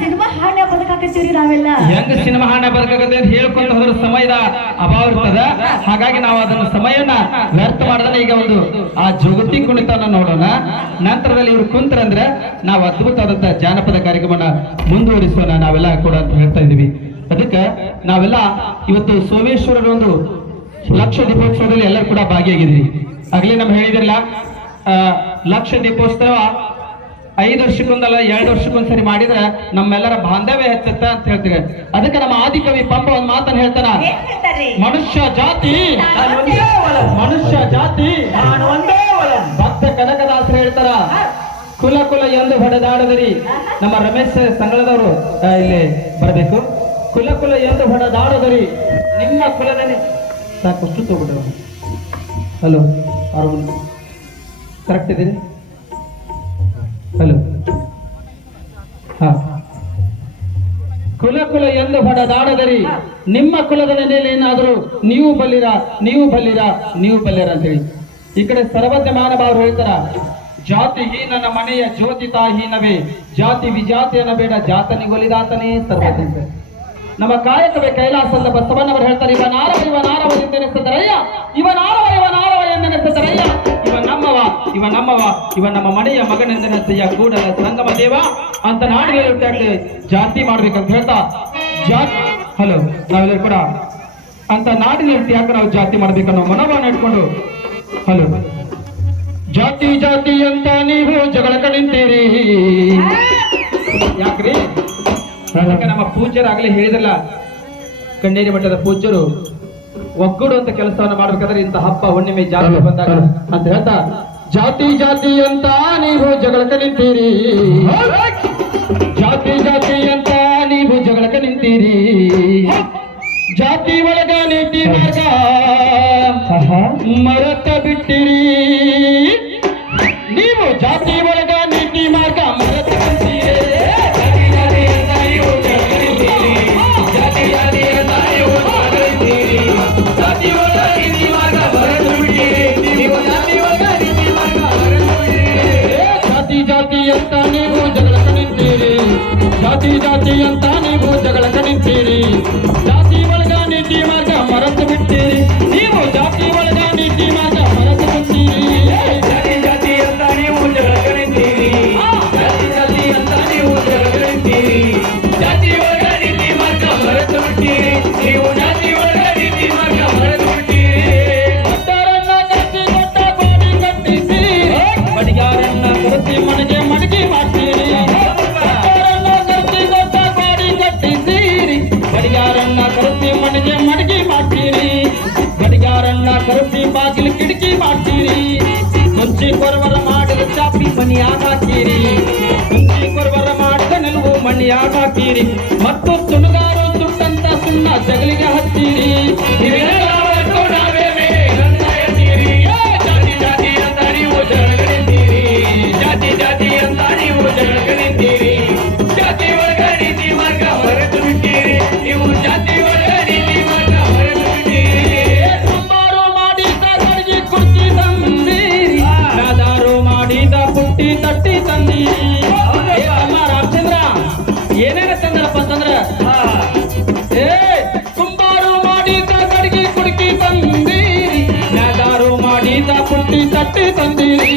Cinema Hadya ಬದುಕಾಕತ್ತೀರಿ ನಾವೆಲ್ಲ? ಹೆಂಗ cinema ಹಾಡ ಬರ್ಕಾಗತ್ತೆ ಅಂತ ಹೇಳ್ಕೊಂಡು ಹೋದ್ರ ಸಮಯದ ಅಭಾವ ಇರ್ತದ. ಹಾಗಾಗಿ ನಾವು ಅದನ್ನ ಸಮಯವನ್ನ ವ್ಯರ್ಥ ಮಾಡದನ್ನ ಈಗ ಒಂದು ಆ ಜಗತಿ ಕುಣಿತನ ನೋಡೋಣ. ನಂತರದಲ್ಲಿ ಇವ್ರು ಕುಂತ್ರಂದ್ರೆ ನಾವು ಅದ್ಭುತವಾದಂತ ಜಾನಪದ ಕಾರ್ಯಕ್ರಮನ ಮುಂದುವರಿಸೋಣ ನಾವೆಲ್ಲ ಕೂಡ ಅಂತ ಹೇಳ್ತಾ ಇದೀವಿ ಅದಕ್ಕೆ ನಾವೆಲ್ಲ ಇವತ್ತು ಸೋಮೇಶ್ವರರ ಒಂದು ಲಕ್ಷ ದೀಪೋತ್ಸವದಲ್ಲಿ ಎಲ್ಲರೂ ಕೂಡ ಭಾಗಿಯಾಗಿದ್ವಿ ಆಗ್ಲೇ ನಮ್ಗೆ ಹೇಳಿದಿರಲ್ಲ ಲಕ್ಷ ದೀಪೋತ್ಸವ ಐದು ವರ್ಷಕ್ಕೊಂದಲ್ಲ ಎರಡು ವರ್ಷಕ್ಕೊಂದ್ಸರಿ ಮಾಡಿದ್ರೆ ನಮ್ಮೆಲ್ಲರ ಬಾಂಧವ್ಯ ಹೆಚ್ಚತ್ತ ಅಂತ ಹೇಳ್ತೀರಿ ಅದಕ್ಕೆ ನಮ್ಮ ಆದಿಕವಿ ಪಂಪ ಒಂದ್ ಮಾತನ್ನ ಹೇಳ್ತಾನ. ಮನುಷ್ಯ ಜಾತಿ. ಮನುಷ್ಯ ಜಾತಿ. ಭಕ್ತ ಕನಕದಾಸರು ಹೇಳ್ತಾರ. ಕುಲ ಕುಲ ಎಂದು ಹೊಡೆದಾಡದಿರಿ. ನಮ್ಮ ರಮೇಶ್ ಸಂಗಳದವರು ಇಲ್ಲಿ ಬರಬೇಕು. ಕುಲ ಕುಲ ಎಂದು ಹೊಡೆದಾಡದಿರಿ. ನಿಮ್ಮ ಕುಲದಲ್ಲಿ ಸಾಕಷ್ಟು ತಗೊಂಡ್ರು ಹಲೋ ಆರು ಕರೆಕ್ಟ್ ಇದೀರಿ? ಹಲೋ. ಹಾ. ಕುಲ ಕುಲ ಎಂದು ಹೊಡೆದಾಡದರಿ ನಿಮ್ಮ ಕುಲದ ನೆಲೆಯಲ್ಲೇನಾದರೂ ನೀವು ಬಲ್ಲಿರ ನೀವು ಬಲ್ಲಿರ ನೀವು ಬಲ್ಲಿರ ಅಂತೇಳಿ. ಈ ಕಡೆ ಸರ್ವಜ್ಞ ಮಾನವರು ಹೇಳ್ತಾರ, ಜಾತಿ ಹೀನನ ಮನೆಯ ಜ್ಯೋತಿ ತಾಹೀನವೇ ಜಾತಿ ವಿಜಾತಿಯನ್ನ ಬೇಡ ಜಾತನಿಗೊಲಿದಾತನೇ ಸರ್ವಜ್ಞ. ನಮ್ಮ ಕಾಯಕವೇ ಕೈಲಾಸದ ಬಸವಣ್ಣವರು ಹೇಳ್ತಾರೆ, ಇವ ಇವನಾರವ ಇವ ನಾರವ ಎಂದೆನಿಸಿದರಯ್ಯ ಇವ ಇವನಾರವ ಇವ ನಾರವ ಎಂದೆನಿಸಿದರಯ್ಯ ಇವ ನಮ್ಮವ ಇವ ನಮ್ಮ ಮನೆಯ ಮಗನೆಂದೆನಿಸಯ್ಯ ಕೂಡಲ ಸಂಗಮ ದೇವ ಅಂತ ನಾಡಿನಲ್ಲಿ ಜಾತಿ ಮಾಡ್ಬೇಕಂತ ಹೇಳ್ತಾ, ಜಾತಿ, ಹಲೋ, ನಾವೆಲ್ಲರೂ ಕೂಡ ಅಂತ ನಾಡಿನಲ್ಲಿ ಯಾಕೆ ನಾವು ಜಾತಿ ಮಾಡ್ಬೇಕನ್ನೋ ಮನೋಭಾವನೆ ಇಟ್ಕೊಂಡು, ಹಲೋ, ಜಾತಿ ಜಾತಿ ಅಂತ ನೀವು ಜಗಳಕ ನಿಂತೀರಿ. ಯಾಕ್ರಿ? ನಮ್ಮ ನಮ್ಮ ಪೂಜ್ಯರಾಗಲೇ ಹೇಳಿದ್ರಲ್ಲ, ಕಣ್ಣೇರಿ ಮಠದ ಪೂಜ್ಯರು ಒಗ್ಗೂಡುವಂತ ಕೆಲಸವನ್ನ ಮಾಡ್ಬೇಕಾದ್ರೆ ಇಂತ ಹಬ್ಬ, ಹುಣ್ಣಿಮೆ ಜಾತಿ ಬಂದಾಗ ಅಂತ ಹೇಳ್ತಾ ಜಾತಿ ಜಾತಿ ಅಂತ ನೀವು ಜಗಳಕ ನಿಂತೀರಿ. ಜಾತಿ ಜಾತಿ ಅಂತ ನೀವು ಜಗಳಕ ನಿಂತೀರಿ. ಜಾತಿ ಒಳಗ ನೀತಿ ಮಾರ್ಗ ಮರತ ಬಿಟ್ಟಿರಿ. ನೀವು ಜಾತಿ ಒಳಗ ಜಾತಿ ಜಾತಿ ಅಂತ ನೀವು ಜಗಳಕ ನಿಂತೀರಿ ಜಾತಿ ಒಳಗ ನೀತಿ ಮಾರ್ಗ ಮರೆತು ಬಿಟ್ಟಿರಿ ಚಾಪಿ ಮನಿಯಾಗ ಹಾಕೀರಿ ಕುಂಚಿ ಕೊರವರ ಮಾಡಿದ ನಿಲುವು ಮಣ್ಣಿಯಾಗ ಹಾಕೀರಿ ಮತ್ತು ತಟ್ಟಿ ತಂದೀರಿ.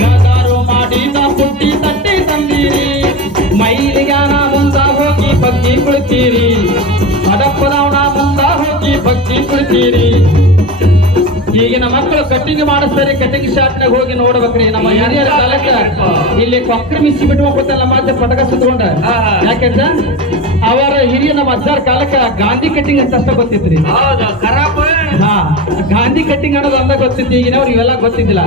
ನಾದಾರು ಮಾಡಿದ ಪುಟ್ಟಿ ತಟ್ಟಿ ತಂದೀರಿ. ಮೈಲಿಗಾನ ಮುಂದ ಹೋಗಿ ಬಗ್ಗಿ ಕುಳಿತೀರಿ. ಹಡಪ್ಪದವನ ಮುಂದ ಹೋಗಿ ಬಗ್ಗಿ ಕುಳಿತೀರಿ. ಈಗಿನ ಮಕ್ಕಳು ಕಟ್ಟಿಂಗ್ ಮಾಡಿಸ್ತಾರೆ ಕಟ್ಟಿಂಗ್ ಶಾಪ್ನಾಗ ಹೋಗಿ ನೋಡ್ಬೇಕ್ರಿ. ನಮ್ಮ ಹಿರಿಯರ ಕಾಲಕ್ಕ ಇಲ್ಲಿ ಕೊಕ್ಕರೆ ಮಿಸ್ಸಿ ಬಿಟ್ಟು ಹೋಗ್ಬಿಟ್ಟಲ್ಲ ಮತ್ತೆ ಪಟಕ ಸುತ್ತಕೊಂಡ. ಯಾಕಂದ್ರ ಅವರ ಹಿರಿಯ ನಮ್ಮ ಅಜ್ಜಾರ ಕಾಲಕ್ಕ ಗಾಂಧಿ ಕಟ್ಟಿಂಗ್ ಅಂತ ಅಷ್ಟ ಗೊತ್ತಿತ್ರಿ. ಹಾ ಗಾಂಧಿ ಕಟ್ಟಿಂಗ್ ಅನ್ನೋದು ಅಂದ ಗೊತ್ತಿತ್ತು ಈಗಿನವ್ರು ಇವೆಲ್ಲ ಗೊತ್ತಿದ್ದಿಲ್ಲ.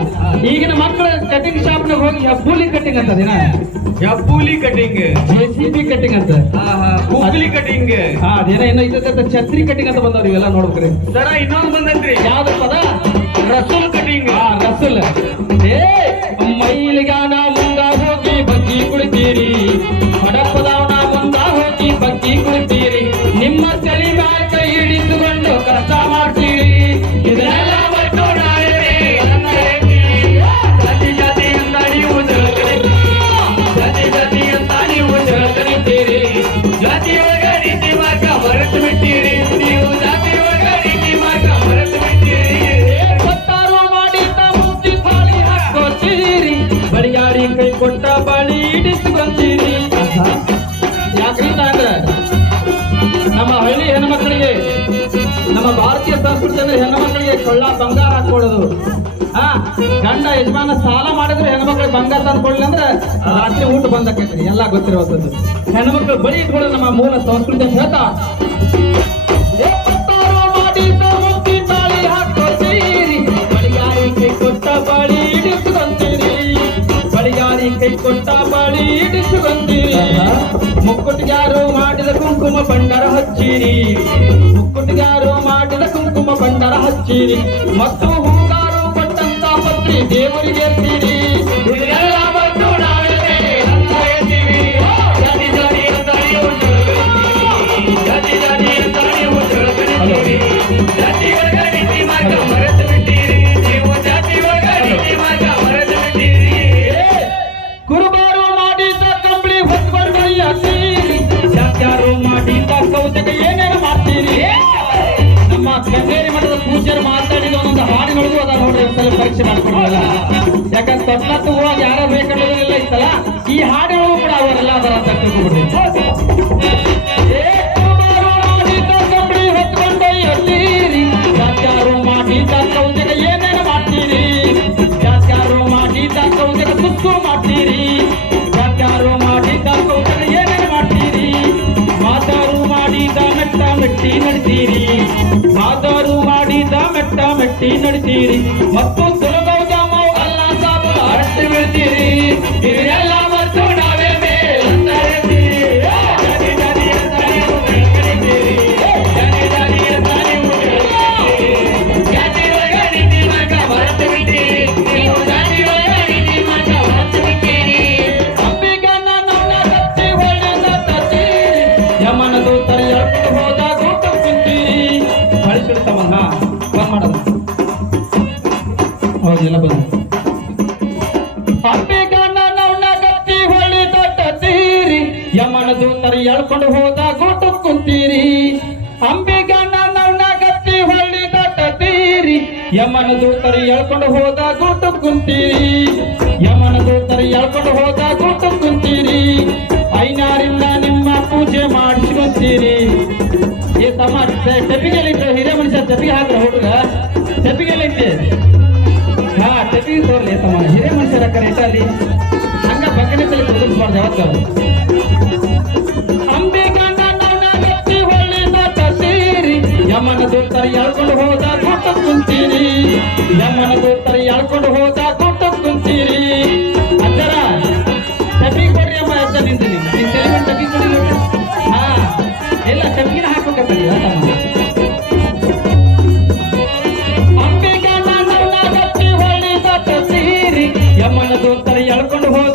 ಈಗಿನ ಮಕ್ಕಳು ಕಟ್ಟಿಂಗ್ ಶಾಪ್ನಾಗ ಹೋಗಿ ಹೆಬ್ಬೂಲಿ ಕಟ್ಟಿಂಗ್ ಅಂತ ದಿನ Hebbuli cutting. J C B cutting ಅಂತ ಕೂಗ್ಲಿ ಕಟ್ಟಿಂಗ್. ಹಾ ಅದೇನೋ ಇದ್ದತ್ತ ಛತ್ರಿ ಕಟ್ಟಿಂಗ್ ಅಂತ ಬಂದವ್ರು ಇವೆಲ್ಲ ನೋಡ್ಬೇಕ್ರಿ. ಸರ ಇನ್ನೊಂದು ಬಂದೈತ್ರಿ ಯಾವ್ದು ಪದ? ರಸೂಲ್ ಕಟಿಂಗ್ ಆ ರಸುಲ್ ಏ ಅಂದ್ರೆ ನಮ್ಮ ಹಳ್ಳಿ ಹೆಣ್ಮಕ್ಳಿಗೆ, ನಮ್ಮ ಭಾರತೀಯ ಸಂಸ್ಕೃತಿಯ ಹೆಣ್ಮಕ್ಳಿಗೆ ಕೊಳ್ಳ ಬಂಗಾರ ಹಾಕೊಳ್ಳೋದು ಹಾ, ಗಂಡ ಯಜಮಾನ ಸಾಲ ಮಾಡಿದ್ರೆ ಹೆಣ್ಮಕ್ಳಿಗೆ ಬಂಗಾರ ತಂದ್ಕೊಳ್ಳಿ ಅಂದ್ರೆ ರಾತ್ರಿ ಊಟ ಬಂದಕ್ಕೈತ್ರಿ ಎಲ್ಲ ಗೊತ್ತಿರೋದು ಹೆಣ್ಮಕ್ಳು ಬಳಿ ಇಟ್ಕೊಳ್ಳೋದು ನಮ್ಮ ಮೂಲ ಸಂಸ್ಕೃತಿ ಅಂತ ಹೇಳ್ತಾ. ಕೊಟ್ಟ ಬಾಳಿ ಇಡಿಸ್ಕೊಂತೀರಿ ಮುಕ್ಕುಟಿಗಾರು ಮಾಡಿದ ಕುಂಕುಮ ಬಂಡರ ಹಚ್ಚಿರಿ. ಮುಕ್ಕುಟಿಗಾರು ಮಾಡಿದ ಕುಂಕುಮ ಬಂಡರ ಹಚ್ಚಿರಿ. ಮತ್ತು ಹೂಗಾರು ಕೊಟ್ಟಂತ ಪತ್ರಿ ದೇವರಿಗೆ ಎತ್ತೀರಿ. ಪರೀಕ್ಷೆ ಮಾಡ್ಕೊಳ್ಳಲ್ಲ ಯಾಕಂದ್ರೆ ತೊಟ್ಲತ್ತು ಹೋಗಿ ಯಾರೋ ಬೇಕನ್ನೋದಿಲ್ಲ ಇತ್ತಲ್ಲ, ಈ ಹಾಡಿನೊಳಗೂ ಕೂಡ ಅವರೆಲ್ಲ ಅದರ ಅಂತ ಮೆಟ್ಟ ಮಾತಾರು ಮಾಡಿದ ಮೆಟ್ಟ ಮೆಟ್ಟಿ ನಡ್ತೀರಿ. ಮತ್ತು ಅಷ್ಟು ಬಿಡ್ತೀರಿ ದೂತರ ಹೋದ ಗೋಟು ಕುಂತೀರಿ. ಅಂಬಿಗಣ್ಣ ಕತ್ತಿ ಹೊಳಿದ ತತ್ತೀರಿ ಯಮನ ದೂತರು ಎಳ್ಕೊಂಡು ಹೋದ ಗೋಟು ಕುಂತೀರಿ. ಯಮನ ದೂತರಿ ಎಳ್ಕೊಂಡು ಹೋದ ಗೋಟು ಕುಂತೀರಿ. ಐನಾರಿಂದ ನಿಮ್ಮ ಪೂಜೆ ಮಾಡಿಸ್ಕೊಂತೀರಿ. ಏ ತಮ್ಮ ಟೆಪಿಗೆಲ್ಲಿಟ್ಟು ಹಿರಿಯ ಮನುಷ್ಯ ಟೆಪಿಗೆ ಹಾಕ್ರ ಹುಡುಗ? ಟೆಪಿಗೆಲ್ಲಿಟ್ಟೆ ಹಾ ಟೆಪಿಗೆ ತೋರ್ಲಿ ತಮ್ಮ ಹಿರಿಯ ಮನುಷ್ಯರ ಕರೆ ಅಲ್ಲಿ ಹಂಗ ಬಗ್ಗನೆ ತಲೆ ದೂತರ ಎಳ್ಕೊಂಡು ಹೋದ ಕೂಟ ಕುಂತೀರಿ. ಯಮನ ದೂತರ ಎಳ್ಕೊಂಡು ಹೋದ ಕೂಟ ಕುಂತೀರಿ. ಅಜ್ಜರ ಟಪಿ ಕೊಡ್ರಿ ಅಮ್ಮ, ಅಜ್ಜ ನಿಂತೀನಿ ನಿನ್ ತಲೆ ಟಪಿ ಕೊಡಿ ನೋಡ್ರಿ ಹಾ ಇಲ್ಲ ಟಪಿಗಿನ ಹಾಕೋಕತ್ತಲ್ಲ ಅಮ್ಮ ಯಮನ ದೂತರ ಎಳ್ಕೊಂಡು ಹೋದ